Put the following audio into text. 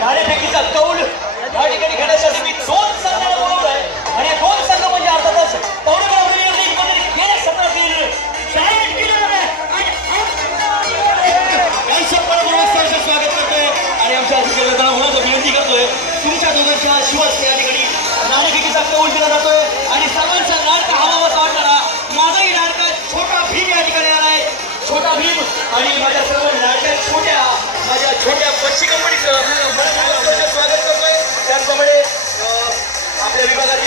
नाणेफेकीचा कौल या ठिकाणी घेण्यासाठी मी 2 संघाला बोलवलंय आणि 2 संघ म्हणजे अर्थातच स्वागत करतोय आणि आमच्या विनंती करतोय तुमच्या दोघांच्या शिवाय या ठिकाणी नाणेफेकीचा कौल दिला जातोय आणि सर्वांचा लाडका हवासा वाटणारा माझाही लाडका छोटा भीम या ठिकाणी आलाय. छोटा भीम आणि माझ्या सर्व लाडक्या माझ्या छोट्या बच्ची कंपनीचं स्वागत करतोय. त्याचप्रमाणे आपल्या विभागातील